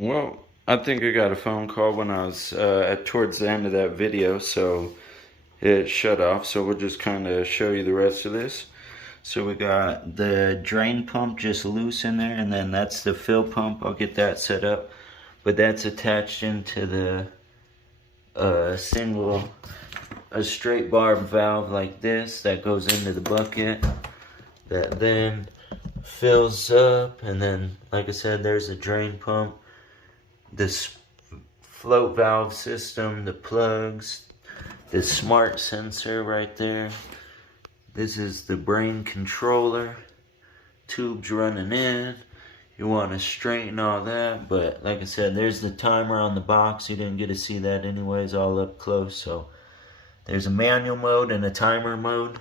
Well, I think I got a phone call when I was towards the end of that video, so it shut off. So we'll just kind of show you the rest of this. So we got the drain pump just loose in there, and then that's the fill pump. I'll get that set up, but that's attached into the a straight barb valve like this that goes into the bucket that then fills up. And then, like I said, there's a drain pump, this float valve system, the plugs, the smart sensor right there. This is the brain controller, tubes running in. You want to straighten all that, but like I said, there's the timer on the box. You didn't get to see that anyways, all up close. So there's a manual mode and a timer mode.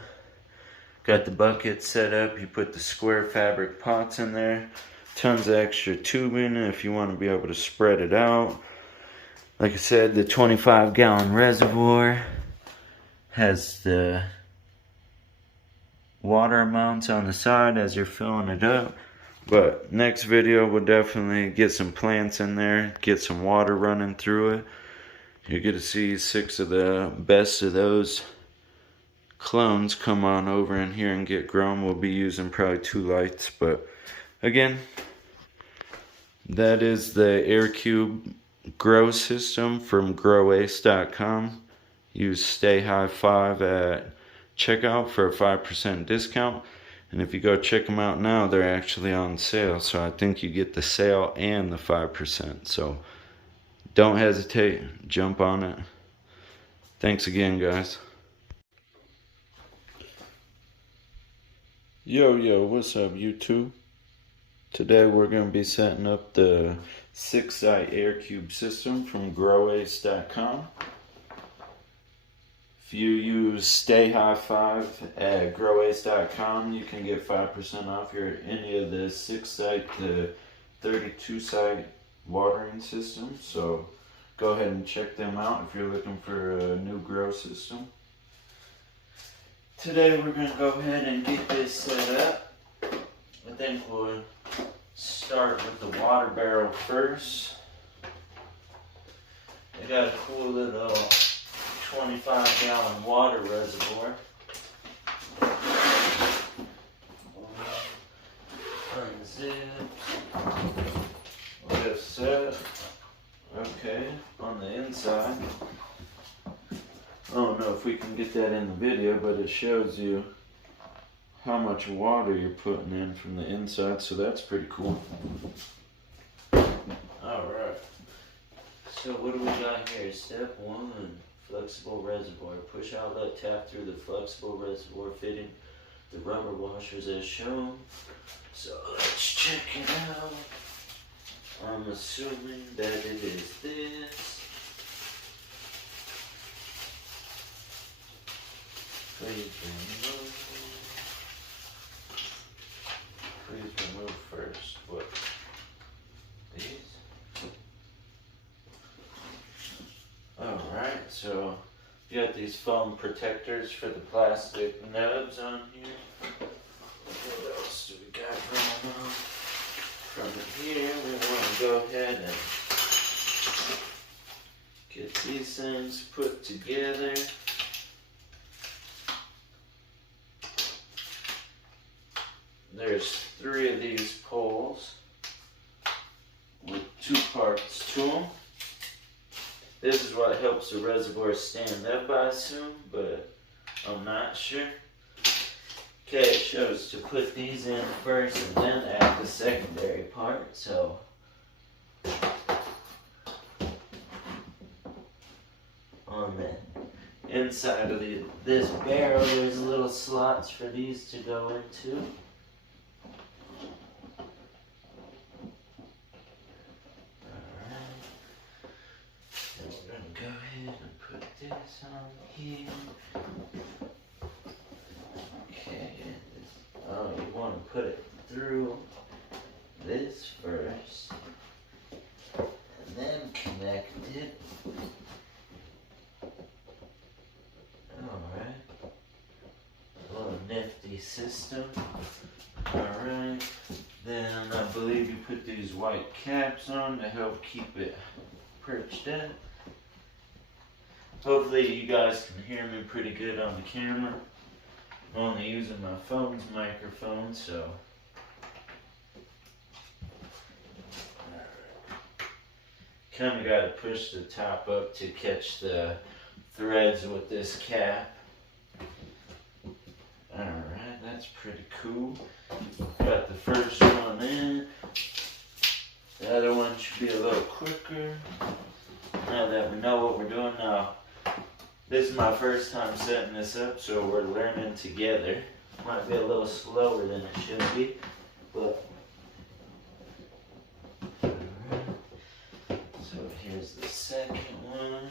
Got the bucket set up. You put the square fabric pots in there. Tons of extra tubing if you want to be able to spread it out. Like I said, the 25-gallon reservoir has the water amounts on the side as you're filling it up. But next video we'll definitely get some plants in there, get some water running through it. You're going to see 6 of the best of those clones come on over in here and get grown. We'll be using probably 2 lights, but again, that is the AirCube Grow System from GrowAce.com. Use Stay High 5 at checkout for a 5% discount. And if you go check them out now, they're actually on sale. So I think you get the sale and the 5%. So don't hesitate. Jump on it. Thanks again, guys. Yo, what's up, YouTube? Today we're going to be setting up the 6-site AirCube system from GrowAce.com. If you use Stay High 5 at GrowAce.com, you can get 5% off any of the 6-site to 32-site watering systems. So go ahead and check them out if you're looking for a new grow system. Today we're going to go ahead and get this set up. I think we'll start with the water barrel first. I got a cool little 25-gallon water reservoir. Unzip. Lift set. Okay, on the inside. I don't know if we can get that in the video, but it shows you how much water you're putting in from the inside, so that's pretty cool. Alright. So what do we got here? Step 1. Flexible reservoir. Push outlet, tap through the flexible reservoir, fitting the rubber washers as shown. So let's check it out. I'm assuming that it is this. Please remove first. What? These? Alright, so you got these foam protectors for the plastic nubs on here. What else do we got going on? From here, we want to go ahead and get these things put together. There's 3 of these poles with 2 parts to them. This is what helps the reservoir stand up, I assume, but I'm not sure. Okay, it shows to put these in first and then add the secondary part, so on the inside of this barrel, there's little slots for these to go into. Go ahead and put this on here. Okay. Oh, you want to put it through this first. And then connect it. Alright. A little nifty system. Alright. Then I believe you put these white caps on to help keep it perched in. Hopefully you guys can hear me pretty good on the camera. I'm only using my phone's microphone, so. Kind of got to push the top up to catch the threads with this cap. Alright, that's pretty cool. Got the first one in. The other one should be a little quicker. Now that we know what we're doing now. This is my first time setting this up, so we're learning together. Might be a little slower than it should be, but so here's the second one.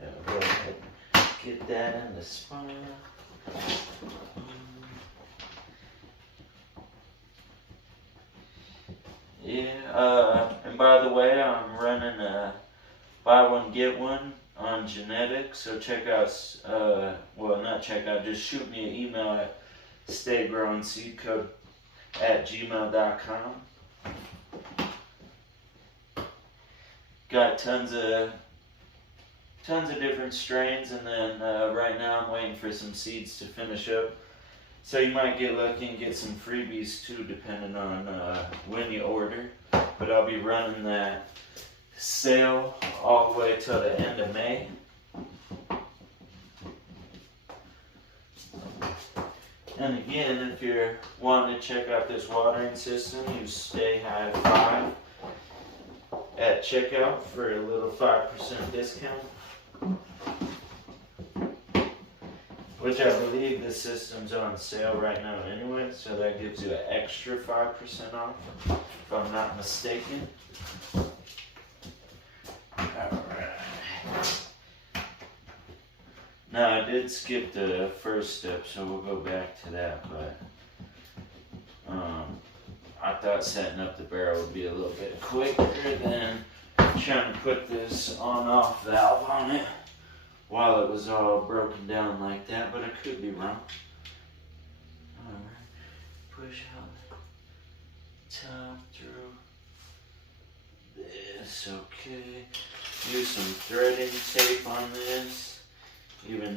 Now go ahead and get that in the spine. Yeah, and by the way, I'm running a buy one get one on genetics, so check out, well not check out, just shoot me an email at staygrowingseedcode@gmail.com. Got tons of different strains, and then right now I'm waiting for some seeds to finish up. So you might get lucky and get some freebies too, depending on when you order. But I'll be running that sale all the way till the end of May. And again, if you're wanting to check out this watering system, use Stay High 5 at checkout for a little 5% discount. Which I believe the system's on sale right now anyway, so that gives you an extra 5% off, if I'm not mistaken. Alright. Now I did skip the first step, so we'll go back to that, but I thought setting up the barrel would be a little bit quicker than trying to put this on-off valve on it while it was all broken down like that, but I could be wrong. Alright, push out the top through this, okay. Use some threading tape on this. Even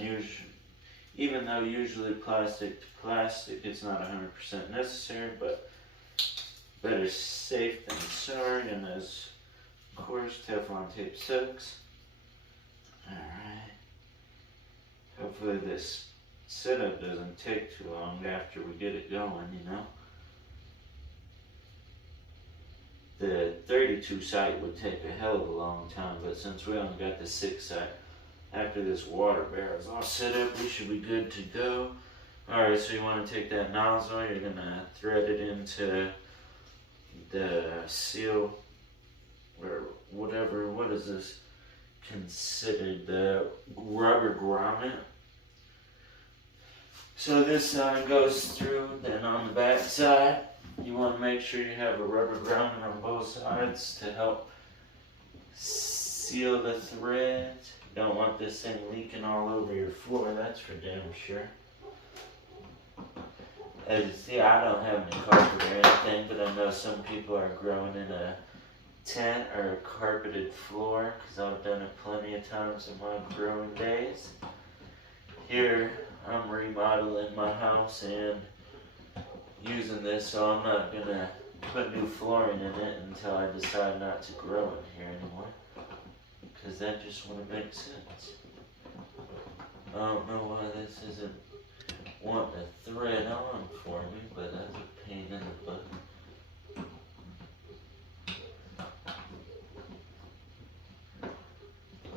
though usually plastic to plastic, it's not 100% necessary, but better safe than sorry, and as of course Teflon tape sucks. Alright. Hopefully this setup doesn't take too long after we get it going, you know. The 32 site would take a hell of a long time, but since we only got the 6 site, after this water barrel's all set up, we should be good to go. Alright, so you want to take that nozzle, you're going to thread it into the seal, or whatever, what is this considered, the rubber grommet. So this side goes through, then on the back side, you want to make sure you have a rubber grommet on both sides to help seal the threads. You don't want this thing leaking all over your floor, that's for damn sure. As you see, I don't have any carpet or anything, but I know some people are growing in a tent or a carpeted floor, because I've done it plenty of times in my growing days. Here, I'm remodeling my house and using this, so I'm not going to put new flooring in it until I decide not to grow in here anymore, because that just wouldn't make sense. I don't know why this isn't wanting to thread on for me, but that's a pain in the butt.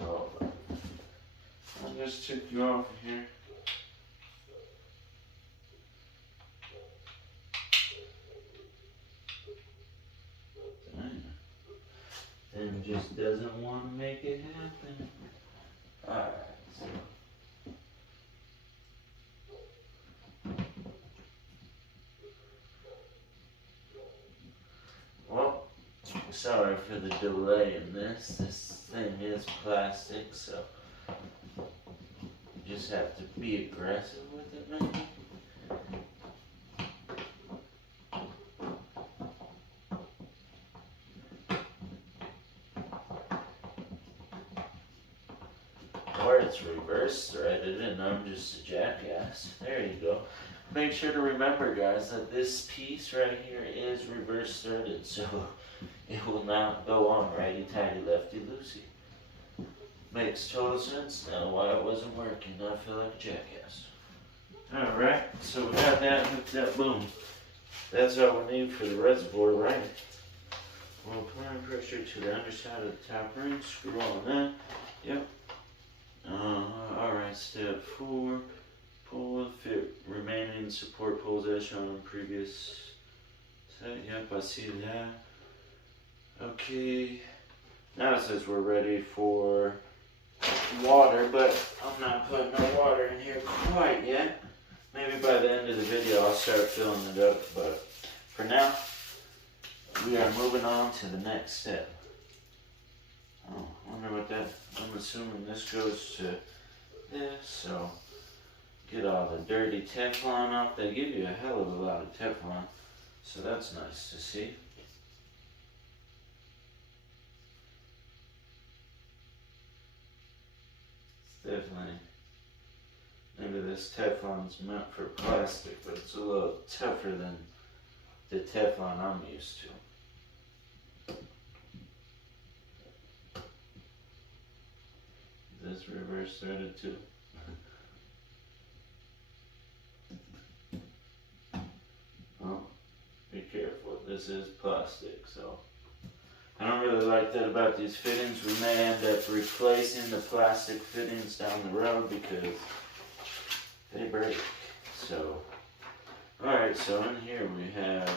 Oh, I just took you off of here. And just doesn't want to make it happen. Alright, so. Well, sorry for the delay in this. This thing is plastic, so you just have to be aggressive with it, maybe. or it's reverse threaded and I'm just a jackass. There you go. Make sure to remember, guys, that this piece right here is reverse threaded, so it will not go on righty-tighty, lefty-loosey. Makes total sense now why it wasn't working. I feel like a jackass. Alright, so we got that hooked up, boom. That's all we need for the reservoir, right? We'll apply pressure to the underside of the top ring, screw on that. Yep. Alright, step 4. Pull, fit remaining support poles as shown in previous set. Yep, I see that. Okay. Now it says we're ready for water, but I'm not putting no water in here quite yet. Maybe by the end of the video I'll start filling it up, but for now, we are moving on to the next step. Oh, I wonder what that, I'm assuming this goes to this, so get all the dirty Teflon off. They give you a hell of a lot of Teflon, so that's nice to see. It's definitely, maybe this Teflon's meant for plastic, but it's a little tougher than the Teflon I'm used to. Is this reverse threaded too? Oh, be careful. This is plastic, so I don't really like that about these fittings. We may end up replacing the plastic fittings down the road because they break. So, alright, so in here we have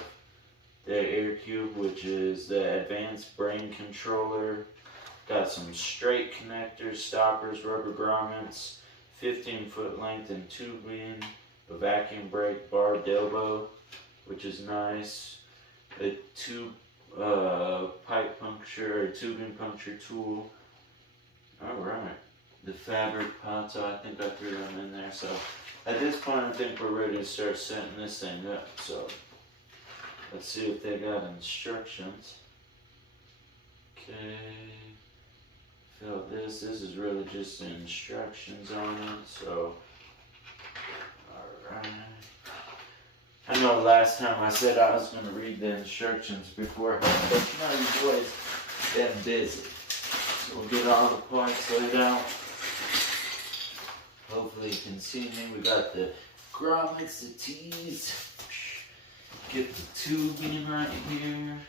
the AirCube, which is the advanced brain controller. Got some straight connectors, stoppers, rubber grommets, 15-foot length and tubing, a vacuum brake, barbed elbow, which is nice, a tube pipe puncture or tubing puncture tool. Alright, the fabric pots, I think I threw them in there. So at this point I think we're ready to start setting this thing up. So let's see if they got instructions. Okay, fill this. This is really just the instructions on it. So alright. I know last time I said I was going to read the instructions beforehand, but you know you boys been busy. So we'll get all the parts laid out. Hopefully you can see me. We got the grommets, the T's. Get the tubing right here.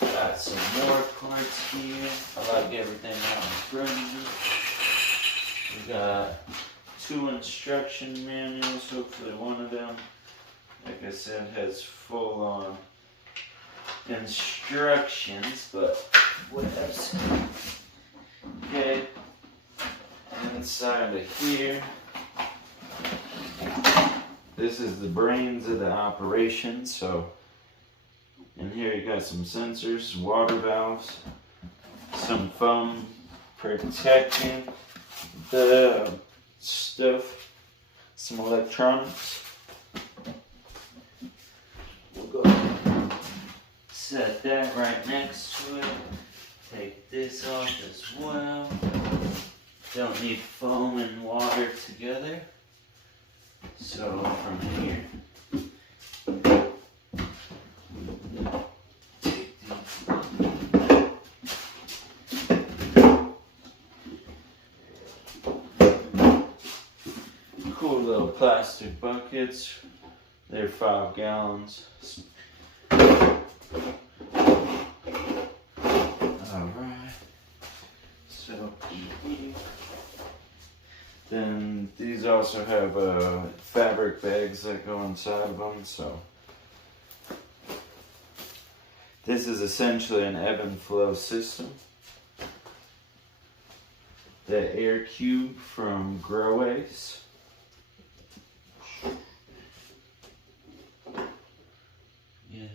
Got some more parts here. I like everything out in front of me. We got 2 instruction manuals. Hopefully one of them, like I said, has full-on instructions, but what else? Okay, inside of here, this is the brains of the operation. So in here you got some sensors, water valves, some foam protecting the stuff, some electronics. We'll go set that right next to it. Take this off as well. Don't need foam and water together. So from here, take these. Cool little plastic buckets. They're 5 gallons. Alright. So then these also have fabric bags that go inside of them. So this is essentially an ebb and flow system. The AirCube from GrowAce. Yeah,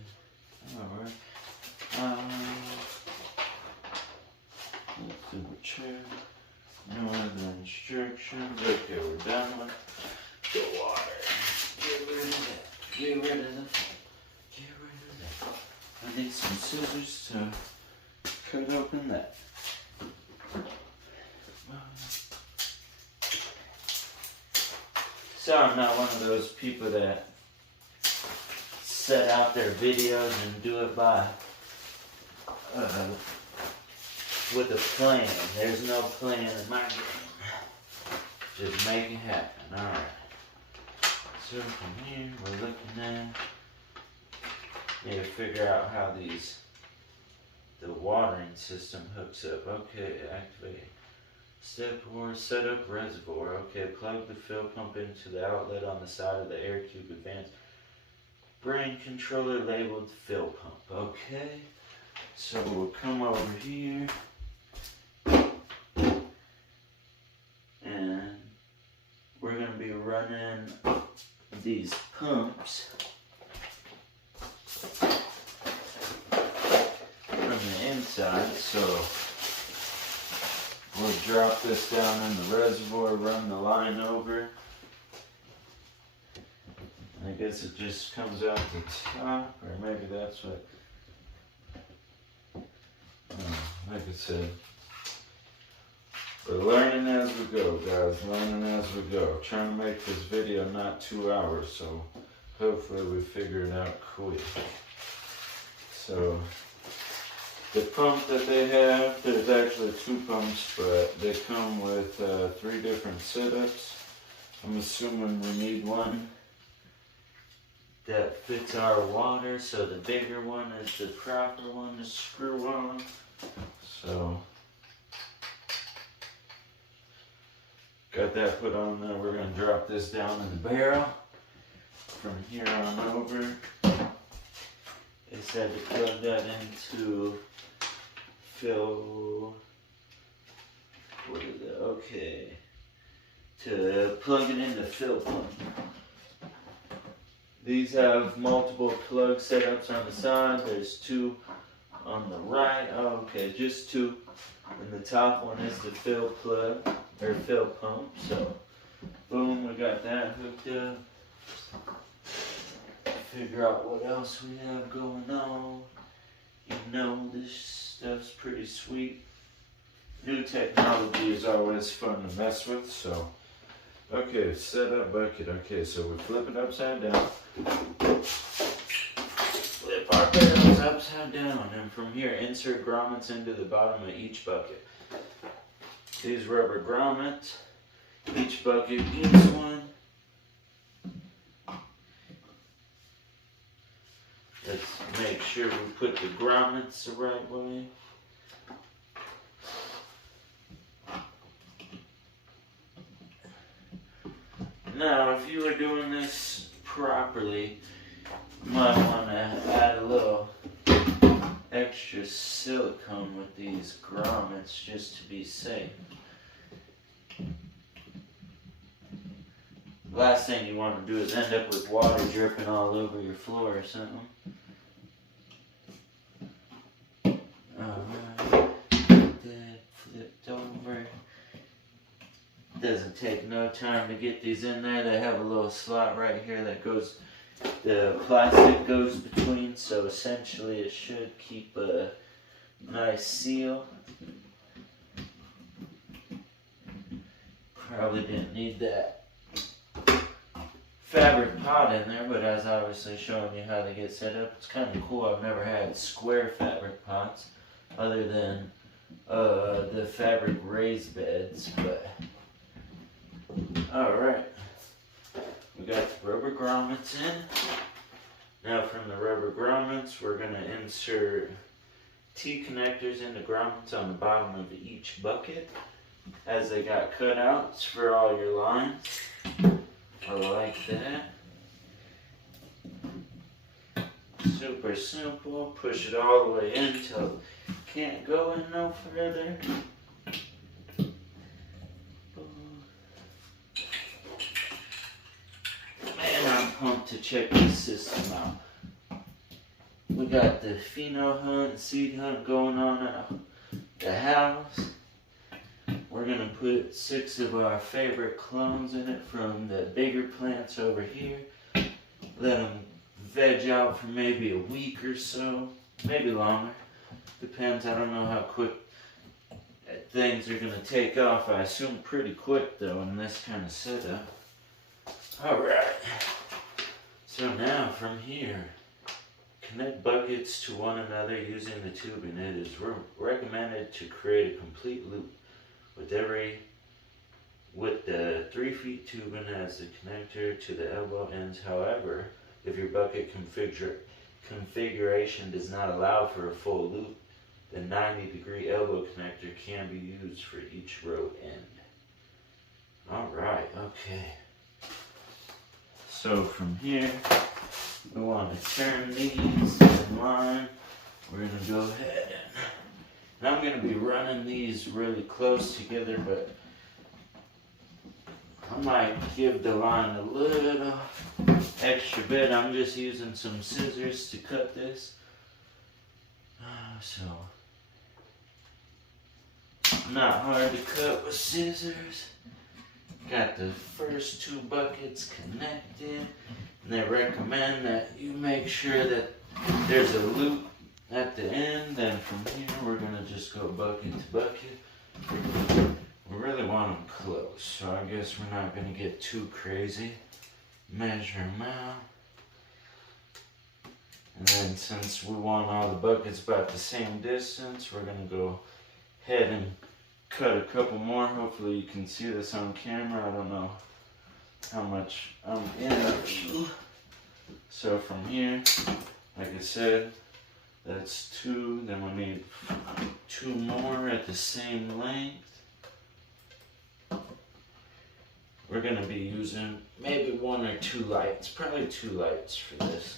alright. Let's double check. No other instructions. Okay, we're done with the water. Get rid of that. Get rid of that. Get rid of that. I need some scissors to cut open that. So I'm not one of those people that set out their videos and do it by with a plan. There's no plan in my game. Just make it happen. Alright. So from here we're looking at, need to figure out how the watering system hooks up. Okay, activate. Step 4, set up reservoir. Okay, plug the fill pump into the outlet on the side of the AirCube Advanced brain controller labeled fill pump. Okay, so we'll come over here and we're going to be running these pumps from the inside. So we'll drop this down in the reservoir, run the line over. I guess it just comes out the top, or maybe that's what, like I said, we're learning as we go, guys, learning as we go. Trying to make this video not 2 hours, so hopefully we figure it out quick. So, the pump that they have, there's actually 2 pumps, but they come with 3 different setups. I'm assuming we need one that fits our water, so the bigger one is the proper one to screw on. So, got that put on there. We're going to drop this down in the barrel. From here on over, they said to plug that into fill, what is it? Okay, to plug it into fill pump. These have multiple plug setups on the side. There's 2 on the right. Oh, okay, just 2. And the top one is the fill plug, or fill pump. So, boom, we got that hooked up. Figure out what else we have going on. You know, this stuff's pretty sweet. New technology is always fun to mess with, so. Okay, set up bucket. Okay, so we flip it upside down. Flip our barrels upside down, and from here, insert grommets into the bottom of each bucket. These rubber grommets, each bucket gets one. Let's make sure we put the grommets the right way. Now, if you were doing this properly, you might want to add a little extra silicone with these grommets just to be safe. Last thing you want to do is end up with water dripping all over your floor or something. Alright, that flipped over. Doesn't take no time to get these in there. They have a little slot right here that goes, the plastic goes between, so essentially it should keep a nice seal. Probably didn't need that fabric pot in there, but as obviously showing you how they get set up, it's kind of cool. I've never had square fabric pots other than the fabric raised beds, but alright, we got the rubber grommets in. Now from the rubber grommets, we're going to insert T-connectors into grommets on the bottom of each bucket, as they got cutouts for all your lines, like that. Super simple, push it all the way in till it can't go in no further. Pumped to check this system out. We got the pheno hunt, seed hunt going on at the house. We're going to put 6 of our favorite clones in it from the bigger plants over here. Let them veg out for maybe a week or so, maybe longer. Depends, I don't know how quick things are going to take off. I assume pretty quick though in this kind of setup. Alright, so now from here, connect buckets to one another using the tubing. It is recommended to create a complete loop with the 3 feet tubing as the connector to the elbow ends. However, if your bucket configuration does not allow for a full loop, the 90-degree elbow connector can be used for each row end. Alright, okay. So from here, we want to turn these in line. We're going to go ahead and I'm going to be running these really close together, but I might give the line a little extra bit. I'm just using some scissors to cut this. So, not hard to cut with scissors. Got the first 2 buckets connected, and they recommend that you make sure that there's a loop at the end. Then from here we're going to just go bucket to bucket. We really want them close, so I guess we're not going to get too crazy. Measure them out. And then since we want all the buckets about the same distance, we're going to go ahead and cut a couple more. Hopefully you can see this on camera. I don't know how much I'm in it. So from here, like I said, that's 2. Then we need 2 more at the same length. We're going to be using maybe 1 or 2 lights. Probably 2 lights for this.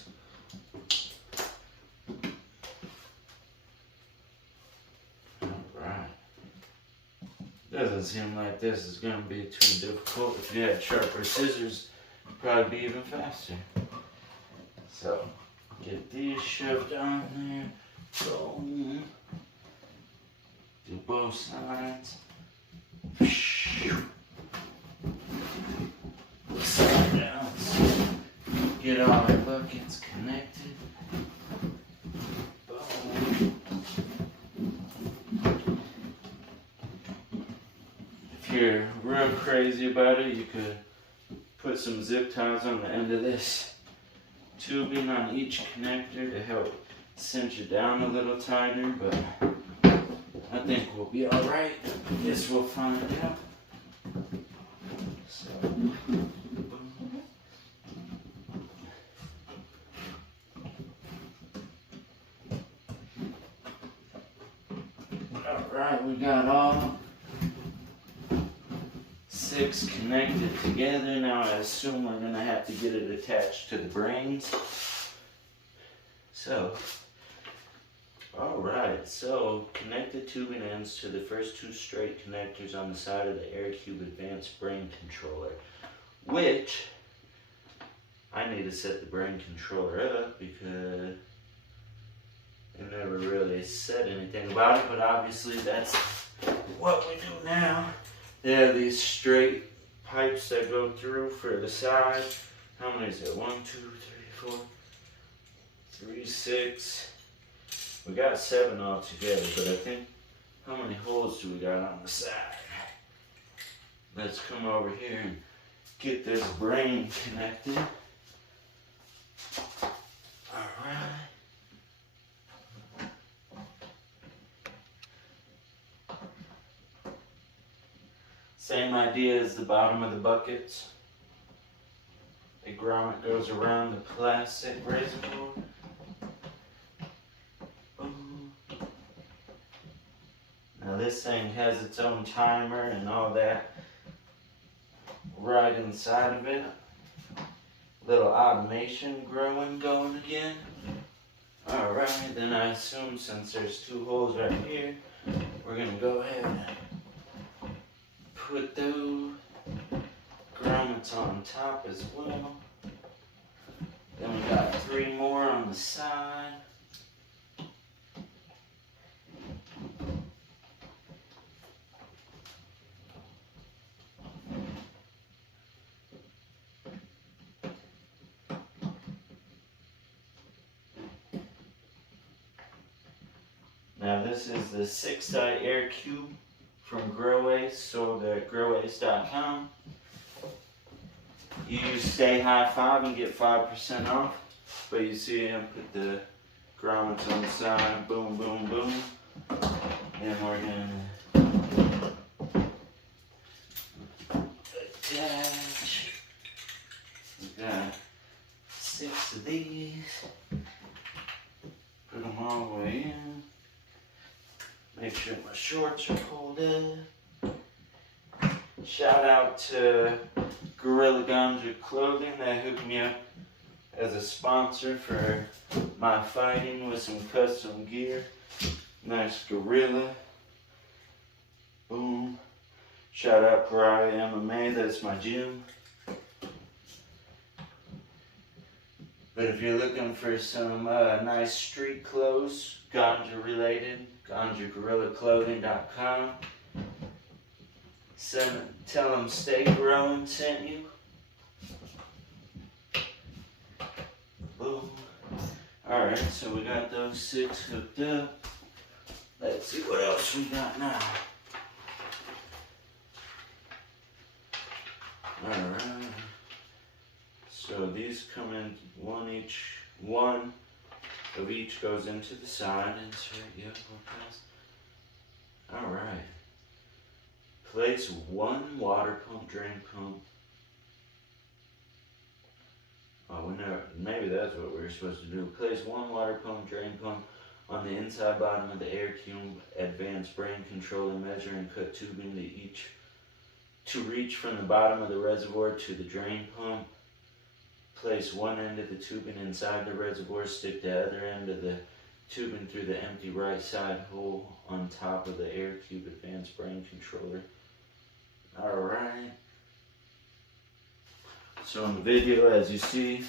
Doesn't seem like this is going to be too difficult. If you had sharper scissors, it'd probably be even faster. So, get these shoved on there. Boom. Do both sides. Slide down. Get all our buckets connected. Boom. If you're real crazy about it, you could put some zip ties on the end of this tubing on each connector to help cinch it down a little tighter, but I think we'll be alright. I guess we'll find out. So, alright, we got all 6 connected together. Now I assume we're going to have to get it attached to the brains. So, alright, so connect the tubing ends to the first 2 straight connectors on the side of the AirCube Advanced Brain Controller, which I need to set the brain controller up because I never really said anything about it, but obviously that's what we do now. They have these straight pipes that go through for the side. How many is it? 1, 2, 3, 4, 3, 6. We got 7 all together, but I think, how many holes do we got on the side? Let's come over here and get this brain connected. Alright. Same idea as the bottom of the buckets. The grommet goes around the plastic reservoir. Now this thing has its own timer and all that right inside of it. Little automation going again. Alright, then I assume since there's 2 holes right here, we're going to go ahead and put those grommets on top as well. Then we got 3 more on the side. Now this is the 6-eye AirCube from GrowAce, sold at GrowAce.com. You use Stay High 5 and get 5% off. But you see him put the grommets on the side, boom, boom, boom. Then we're gonna attach. We got 6 of these. Put them all the way in. Make sure my shorts are pulled in. Shout out to Gorilla Ganja Clothing that hooked me up as a sponsor for my fighting with some custom gear. Nice gorilla. Boom. Shout out Pariah MMA, that's my gym. But if you're looking for some nice street clothes, ganja related, ganjagorillaclothing.com. Tell them Stay Growing sent you. Boom. Alright, so we got those 6 hooked up. Let's see what else we got now. Alright. So these come in one of each goes into the side. Insert, yep, alright. Place 1 water pump, drain pump. Oh, maybe that's what we were supposed to do. Place 1 water pump, drain pump on the inside bottom of the AirCube advanced brain control and measure and cut tubing to reach from the bottom of the reservoir to the drain pump. Place one end of the tubing inside the reservoir, stick the other end of the tubing through the empty right side hole on top of the AirCube advanced brain controller. Alright. So in the video, as you see,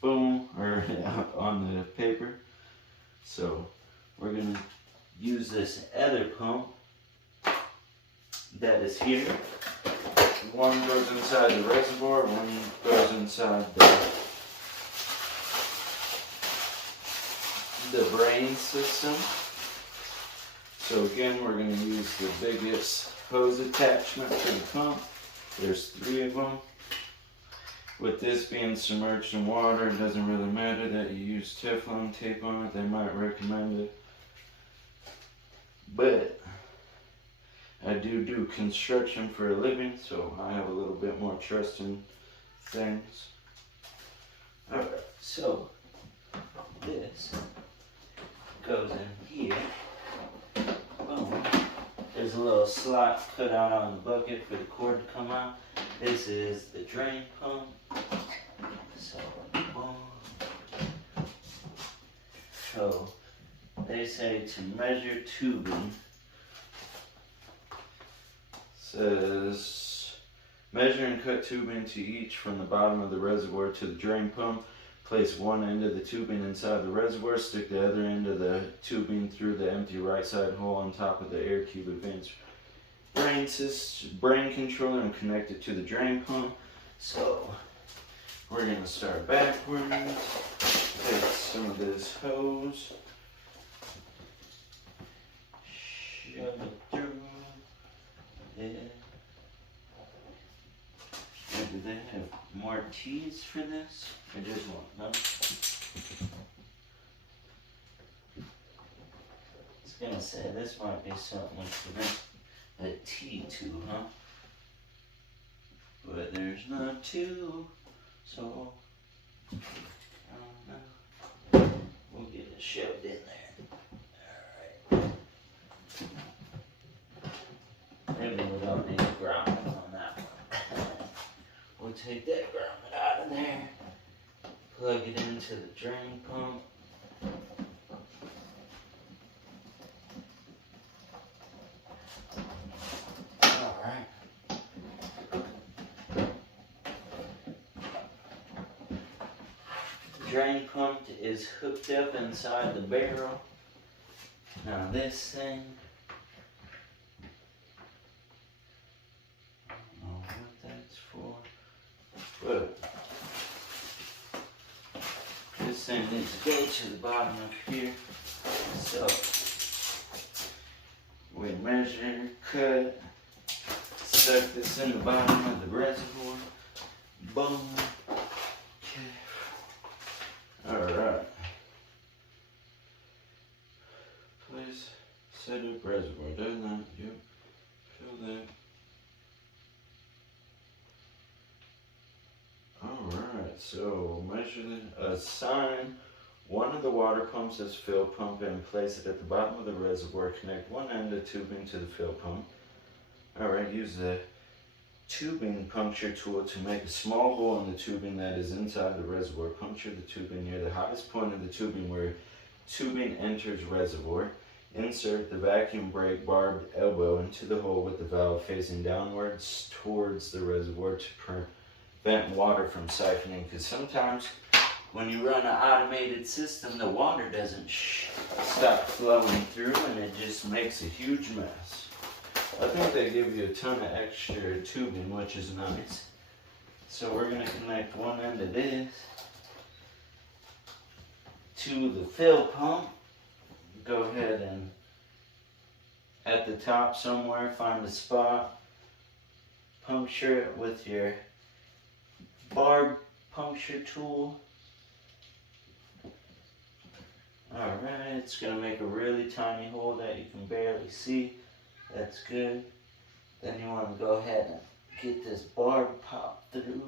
boom, or on the paper. So we're going to use this other pump that is here. One goes inside the reservoir, one goes inside the brain system. So again, we're going to use the biggest hose attachment to the pump. There's 3 of them. With this being submerged in water, it doesn't really matter that you use Teflon tape on it. They might recommend it. But I do construction for a living, so I have a little bit more trust in things. Alright, so this goes in here. Boom. There's a little slot cut out on the bucket for the cord to come out. This is the drain pump. So, boom. So, they say to measure tubing. Says, measure and cut tubing to each from the bottom of the reservoir to the drain pump. Place one end of the tubing inside the reservoir, stick the other end of the tubing through the empty right side hole on top of the AirCube advanced brain controller and connect it to the drain pump. So we're going to start backwards. Take some of this hose, shove it through. Yeah. Do they have more T's for this? Or just one? No? I was gonna say this might be something with a T too, huh? But there's not 2, so I don't know. We'll get it shoved in there. Alright. Maybe we don't need a grommet on that one. We'll take that grommet out of there, plug it into the drain pump. Alright. The drain pump is hooked up inside the barrel. Now this thing, I don't know what that's for, but this thing needs to go to the bottom of here. So we measure, cut, stuck this in the bottom of the reservoir. Boom. Okay. Alright. Place set up reservoir. Doesn't that? Yep. Fill that. Alright, so measure the assign one of the water pumps as fill pump and place it at the bottom of the reservoir. Connect one end of tubing to the fill pump. Alright, use the tubing puncture tool to make a small hole in the tubing that is inside the reservoir. Puncture the tubing near the highest point of the tubing where tubing enters reservoir. Insert the vacuum brake barbed elbow into the hole with the valve facing downwards towards the reservoir to prevent water from siphoning, because sometimes when you run an automated system, the water doesn't stop flowing through and it just makes a huge mess. I think they give you a ton of extra tubing, which is nice. So we're going to connect one end of this to the fill pump. Go ahead and at the top somewhere find a spot, puncture it with your barb puncture tool. Alright, it's going to make a really tiny hole that you can barely see. That's good. Then you want to go ahead and get this barb popped through.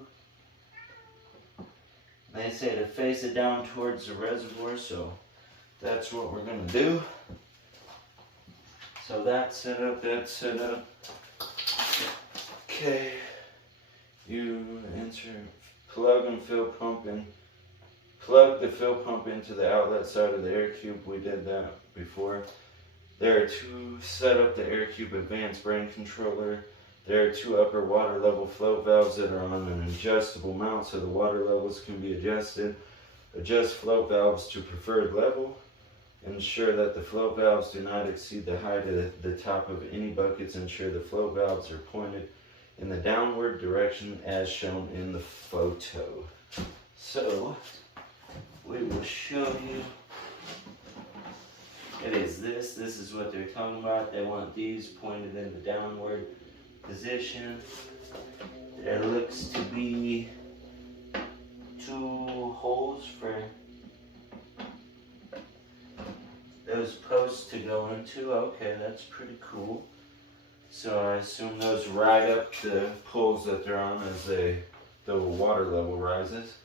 They say to face it down towards the reservoir, so that's what we're going to do. So that's set up, that's set up. Okay. You insert, plug and fill pump in. Plug the fill pump into the outlet side of the AirCube. We did that before. There are two, set up the AirCube Advanced Brain Controller. There are two upper water level float valves that are on an adjustable mount so the water levels can be adjusted. Adjust float valves to preferred level. Ensure that the float valves do not exceed the height of the top of any buckets. Ensure the float valves are pointed in the downward direction as shown in the photo. So, we will show you. It is this. This is what they're talking about. They want these pointed in the downward position. There looks to be two holes for those posts to go into. Okay, that's pretty cool. So I assume those ride up the poles that they're on as the water level rises.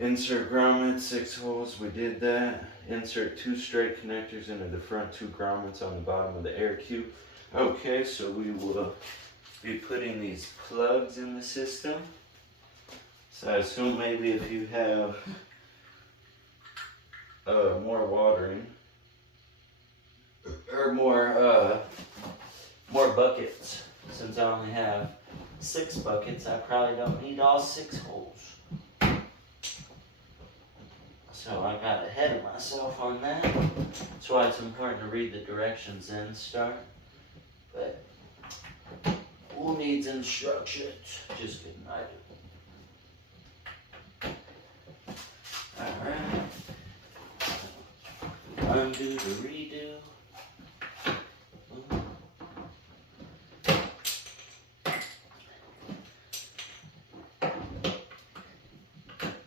Insert grommet, 6 holes, we did that. Insert 2 straight connectors into the front 2 grommets on the bottom of the AirCube. Okay, so we will be putting these plugs in the system. So I assume maybe if you have more watering, or more buckets, since I only have 6 buckets, I probably don't need all 6 holes. So I got ahead of myself on that. That's why it's important to read the directions and start. But who needs instructions? Just kidding, I do. Alright. Undo to redo.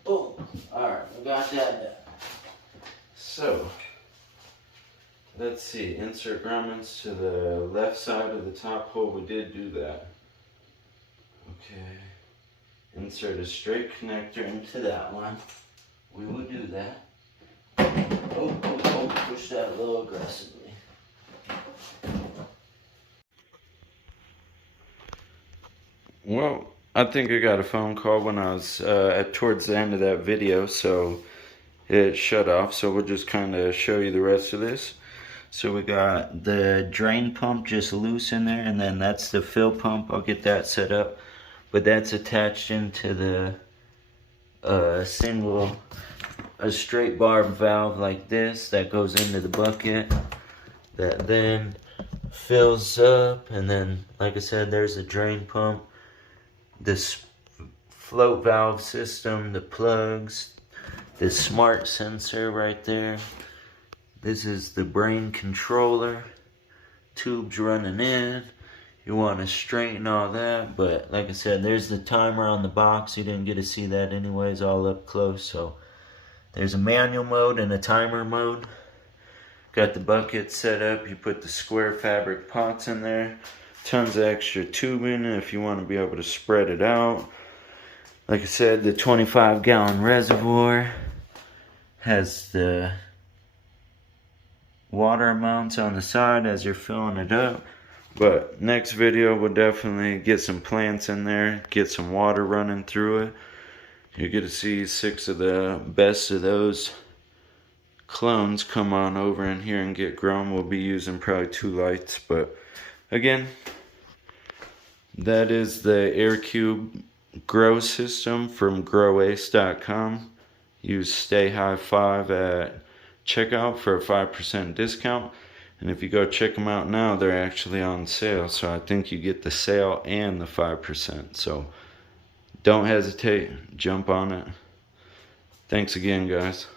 Boom. Alright, we got that done. So, let's see. Insert grommets to the left side of the top hole. We did do that. Okay. Insert a straight connector into that one. We will do that. Oh, push that a little aggressively. Well, I think I got a phone call when I was towards the end of that video, so it shut off. So we'll just kind of show you the rest of this. So we got the drain pump just loose in there, and then that's the fill pump. I'll get that set up, but that's attached into the a straight barb valve like this that goes into the bucket that then fills up, and then like I said, there's a drain pump, this float valve system, the plugs, this smart sensor right there. This is the brain controller, tubes running in, you want to straighten all that. But like I said, there's the timer on the box. You didn't get to see that anyways, all up close. So there's a manual mode and a timer mode. Got the bucket set up. You put the square fabric pots in there. Tons of extra tubing if you want to be able to spread it out. Like I said, the 25-gallon reservoir has the water amounts on the side as you're filling it up. But next video we'll definitely get some plants in there, get some water running through it. You get to see 6 of the best of those clones come on over in here and get grown. We'll be using probably 2 lights, but again, that is the AirCube Grow System from GrowAce.com. Use Stay High 5 at checkout for a 5% discount. And if you go check them out now, they're actually on sale. So I think you get the sale and the 5%. So don't hesitate, jump on it. Thanks again, guys.